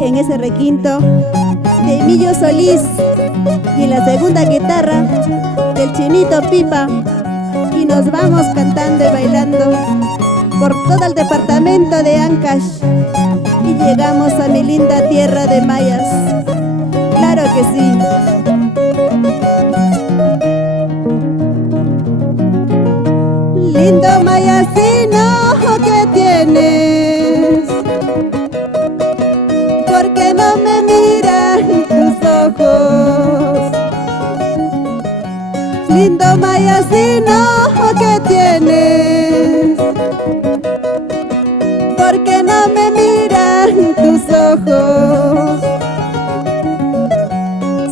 En ese requinto de Emilio Solís y en la segunda guitarra del Chinito Pipa, y nos vamos cantando y bailando por todo el departamento de Ancash y llegamos a mi linda tierra de mayas. Claro que sí. Lindo mayasino que tienes, ¿por qué no me miran tus ojos? Lindo mayasino que tienes, ¿por qué no me miran tus ojos?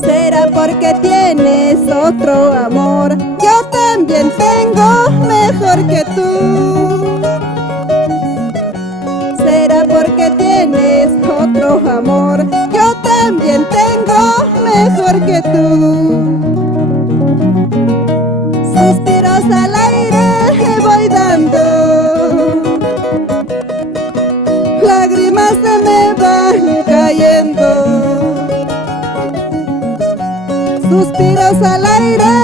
¿Será porque tienes otro amor? Yo también tengo mejor que tú. ¿Será porque tienes otro amor? Yo también tengo mejor que tú. Suspiros al aire voy dando, lágrimas se me van cayendo. Suspiros al aire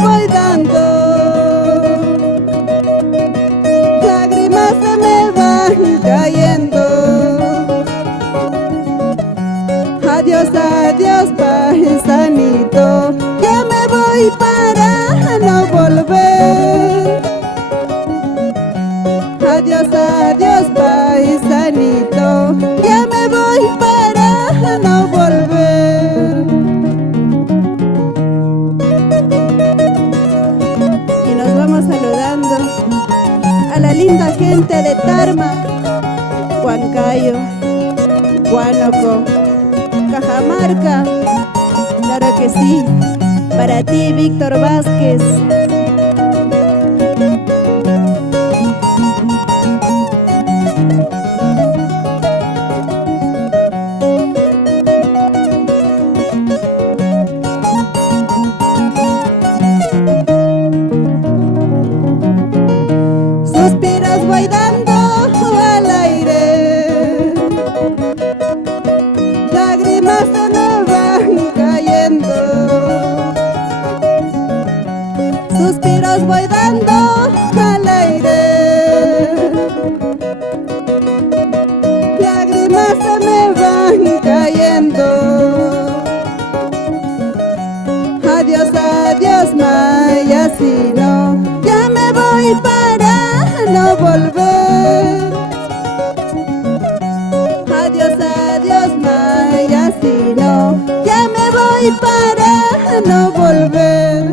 voy dando, lágrimas se me van cayendo. Adiós, adiós, paisanito, ya me voy para no volver. Adiós, adiós, paisanito, ya me voy para no volver. Y nos vamos saludando a la linda gente de Tarma, Huancayo, Huánuco, Cajamarca. Claro que sí, para ti, Víctor Vázquez. Suspiros voy dando al aire, lágrimas se me van cayendo. Suspiros voy dando al aire, lágrimas se me van cayendo. Adiós, adiós, mayasino, ya me voy para no volver. Adiós, adiós, mayasino, ya me voy para no volver.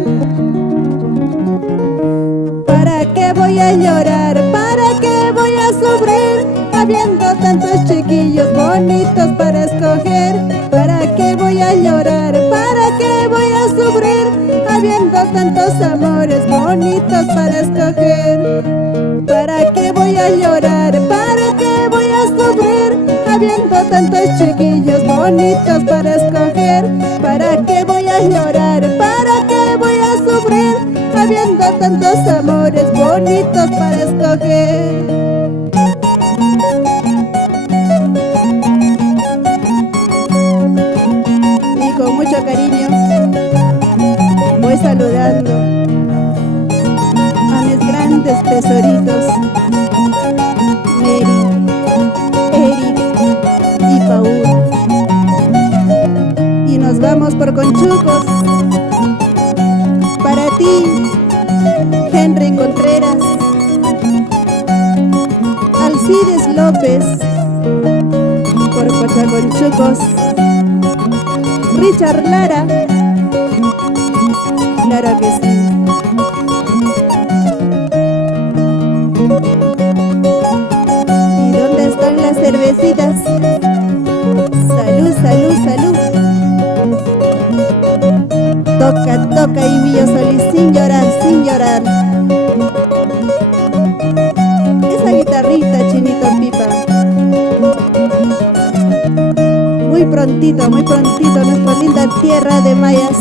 ¿Para qué voy a llorar? ¿Para qué voy a sufrir? Habiendo tantos chiquillos bonitos para escoger. ¿Para qué voy a llorar? ¿Para qué voy a sufrir? Habiendo tantos amores bonitos para escoger. ¿Para qué voy a llorar? ¿Para qué voy a sufrir? Habiendo tantos chiquillos bonitos para escoger. ¿Para qué voy a llorar? ¿Para qué voy a sufrir? Habiendo tantos amores bonitos para escoger. Y con mucho cariño voy saludando a mis grandes tesoritos, Mary, Eric y Paul. Y nos vamos por Conchucos. Para ti, Henry Contreras, Alcides López, por Cochaconchucos, Richard Lara. Claro que sí. ¿Y dónde están las cervecitas? Salud, salud, salud. Toca, toca, Emilio Solís, sin llorar, sin llorar. Esa guitarrita, Chinito Pipa. Muy prontito, nuestra linda tierra de mayas.